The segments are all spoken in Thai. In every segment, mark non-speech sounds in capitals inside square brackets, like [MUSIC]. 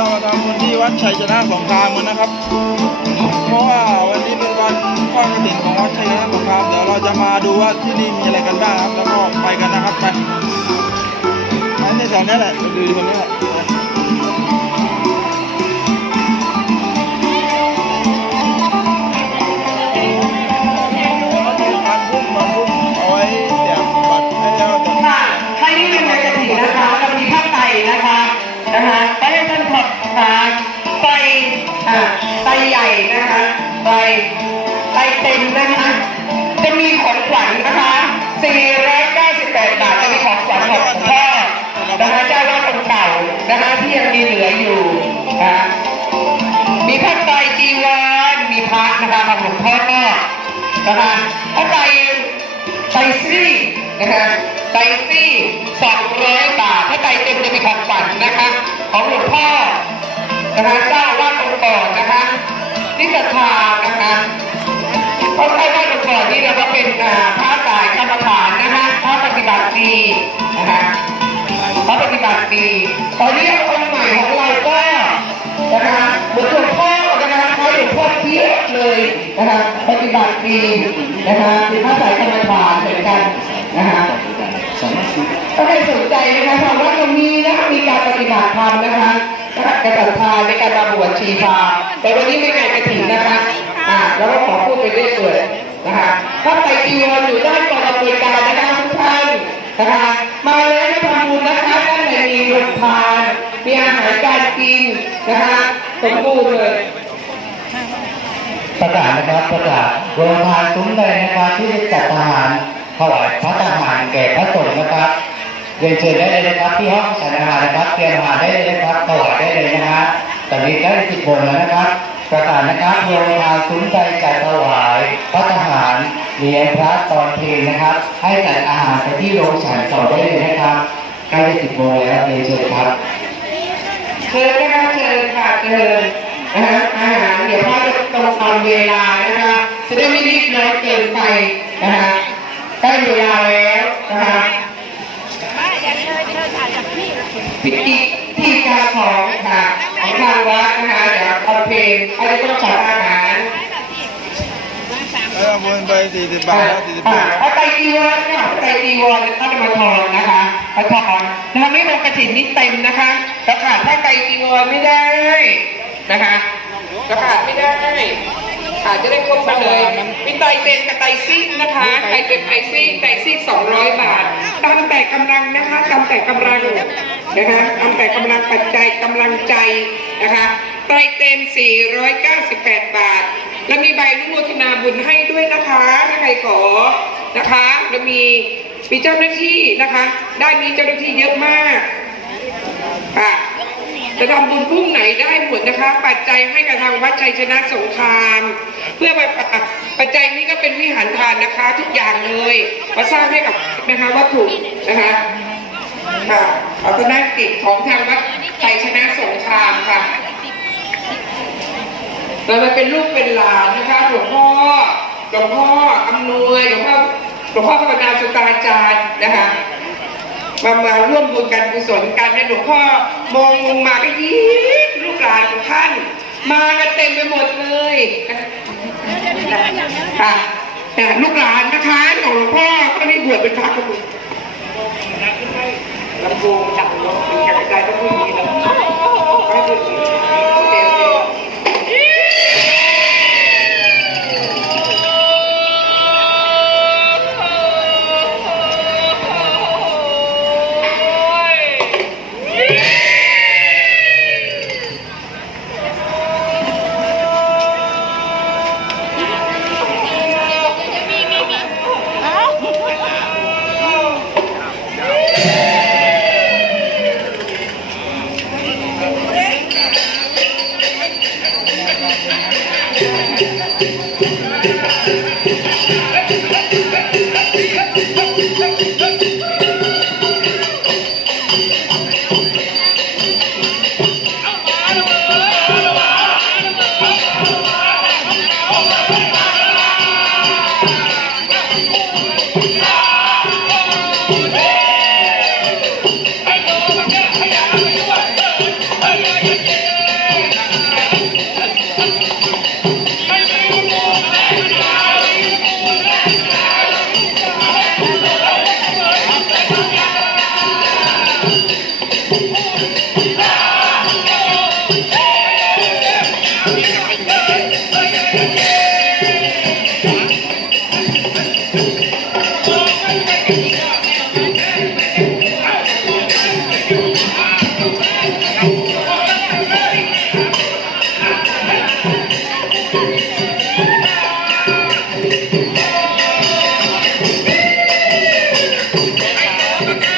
จะมาทำบุญที่วัดชัยชนะสงครามกันนะครับ เพราะว่าวันนี้เป็นวันทอดกฐินของวัดชัยชนะสงครามเดี๋ยวเราจะมาดูว่าที่นี่มีอะไรกันบ้างครับแล้วก็ไปกันนะครับไปไปในแถวนี้แหละไปดูตรงนี้แหละ ไตรไตรเต็มนะคะ จะมีของขวัญนะคะ498บาทจะมีของขวัญของคุณพ่อนะคะเจ้าวาดองค์เก่านะคะที่ยังมีเหลืออยู่นะมีผ้าไตรจีวรมีพระนะคะของหลวงพ่อนะคะผ้าไตรไตซี่นะคะไตซี่สองร้อยบาทถ้าไตเต็มจะมีของขวัญนะคะ ของหลวงพ่อนะคะเจ้าอาวาดองค์ก่อนนะคะ นิสทานะคะเพราะเจ้าอาวาดองค์ก่อนนี่เราก็เป็นอ่าพระสายกรรมฐานนะคะพระปฏิบัติดีนะคะพระปฏิบัติดี ตอนนี้องค์ใหม่ของเราก็นะคะเหมือนหลวงพ่อนะคะใช้หลวงพ่อเทียบเลยนะคะปฏิบัติดีนะคะเป็นพระสายกรรมฐานเหมือนกันนะคะถ้าใครสนใจนะคะทางวัดก็มีนะคะมีการปฏิบัติธรรมนะคะ กระตันทานในการมาบวชชีพาแต่วันนี้ไม่งานกระถิ่นนะคะอ่าแล้วก็ขอพูดไปเรื่อยเปื่อยนะคะถ้าไปจีวรอยู่ด้านกองอำนวยการนะคะทุกท่านนะคะมาแล้วมาทำบุญนะคะด้านในมีโรงทานมีอาหารการกินนะคะสมบูรณ์เลยประกาศนะครับประกาศโรงทานซุ้มใดนะครับที่ได้จัดทหารถวายพระทหารแก่พระสงฆ์นะครับ เรียนเชิญได้เลยนะครับที่ห้องฉันอาหารนะครับเตรียมอาหารได้เลยนะครับถวายได้เลยนะฮะตอนนี้ใกล้สิบโมงแล้วนะครับ ประกาศนะครับโรงทานซุ้มใดจัดถวายพระทหารเลี้ยงพระตอนเพลงนะครับ ให้จัดอาหารไปที่โรงฉันต่อได้เลยนะครับใกล้สิบโมงแล้วเรียนเชิญครับเชิญนะคะเชิญค่ะเชิญนะคะอาหารเดี๋ยวพ่อจะตรงตามเวลานะคะจะได้ไม่รีบร้อนเกินไปนะคะใกล้เวลาแล้วนะคะ ป้าอย่าเชิญเชิญถ่ายจาก พี่นะพิธีที่การของค่ะของทางวัดนะคะเดี๋ยวเอาเพลงอะไรก็ฉันอาหารแล้วนไปสี่สิบบาทสี่สิบบาทเอาไตรจีวรค่ะไตรจีวรพระธรรมทรนะคะพระทรนะคะไม่ลงกระถิ่นนี่เต็มนะคะแล้วขาดผ้าไตรจีวรไม่ได้นะคะแล้วขาดไม่ได้ขาดจะได้ครบไปเลยมีไตเต็มกับไตซิ่งนะคะไตเต็มไตซิ่งไตซิ่งสองร้อยบาทตามแต่กำลังนะคะตามแต่กำลัง นะคะตามแต่กำลังปัจจัยกำลังใจนะคะไตรเต็ม 498 บาท แล้วมีใบอนุโมทนาบุญให้ด้วยนะคะถ้าใครขอนะคะแล้วมีมีเจ้าหน้าที่นะคะ ได้มีเจ้าหน้าที่เยอะมากค่ะจะทำบุญพุ่งไหนได้หมดนะคะ ปัจจัยให้กับทางวัดชัยชนะสงคราม เพื่อไปปัจจัยนี้ก็เป็นวิหารทานนะคะ ทุกอย่างเลยมาสร้างให้กับนะคะวัตถุนะคะ ค่ะเอาตนากิจของทางวัดชัยชนะสงครามค่ะเรามาเป็นลูกเป็นหลานนะคะหลวงพ่อหลวงพ่ออำนวยหลวงพ่อหลวงพ่อพระนาสุตาจารย์นะคะมามาร่วมบุญกันกุศลกันนะหลวงพ่อมองลงมาก็ยิ้มลูกหลานของท่าน มากันเต็มไปหมดเลยค่ะแต่ลูกหลานนะคะของหลวงพ่อก็ได้บวชเป็นพระกบุญ ลำโพงจับลงเป็นกระจายต้องพูดอย่างนี้นะ Yeah. [LAUGHS]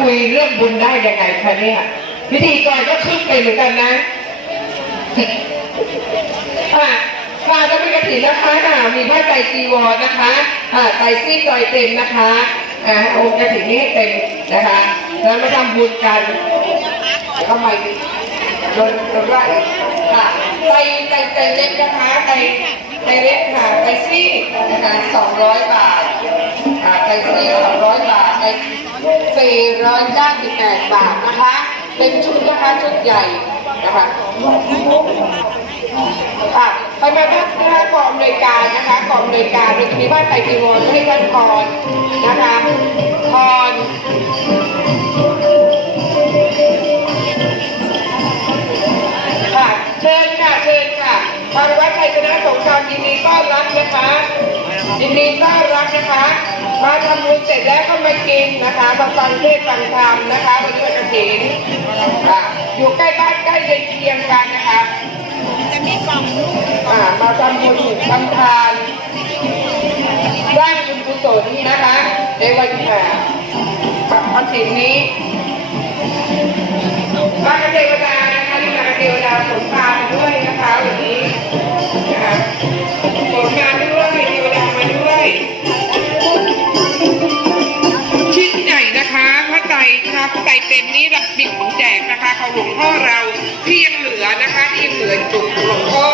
คุยเรื่องบุญได้ยังไงคะเนี่ยพิธีกรก็ขึ้นไปเหมือนกันนะค่ะค่ะจะเป็นกระถิ่นนะคะค่ะมีผ้าไตรจีวรนะคะค่ะไตรซีกไตรเต็มนะคะอ่าองค์กระถิ่นนี้ให้เต็มนะคะ แล้วมาทำบุญกันทำไมโดนโดนว่ค่ะไตรไตรไตรเล็กนะคะไตรไตรเล็กค่ะไตรซีกนะคะสองร้อยบาท ไตรซีกสองร้อยบาทไตรสี่ร้อยเก้าสิบแปดบาทนะคะ เป็นชุดนะคะชุดใหญ่นะคะค่ะไปมาพักนะคะกองอำนยการนะคะกองอำนยการโดยจะมีบ้านไตรจีวรให้ท่านพรนะคะพรค่ะเชิญค่ะเชิญค่ะทางวัดไทยชนะสงครามยินดีต้อนรับนะคะ ยินดีต้อนรับนะคะ มาทำบุญเสร็จแล้วก็มากินนะคะมาฟังเทศน์ฟังธรรมนะคะวันนี้วันกฐินค่ะอยู่ใกล้บ้านใกล้เคียงกันนะคะจะมีกล่องลูกอ่ามาทำบุญทำทานสร้างบุญกุศลนะคะในวันแห่พระถิ่น หลวงพ่อเราที่ยังเหลือนะคะที่ยังเหลือจุกหลวงพ่อ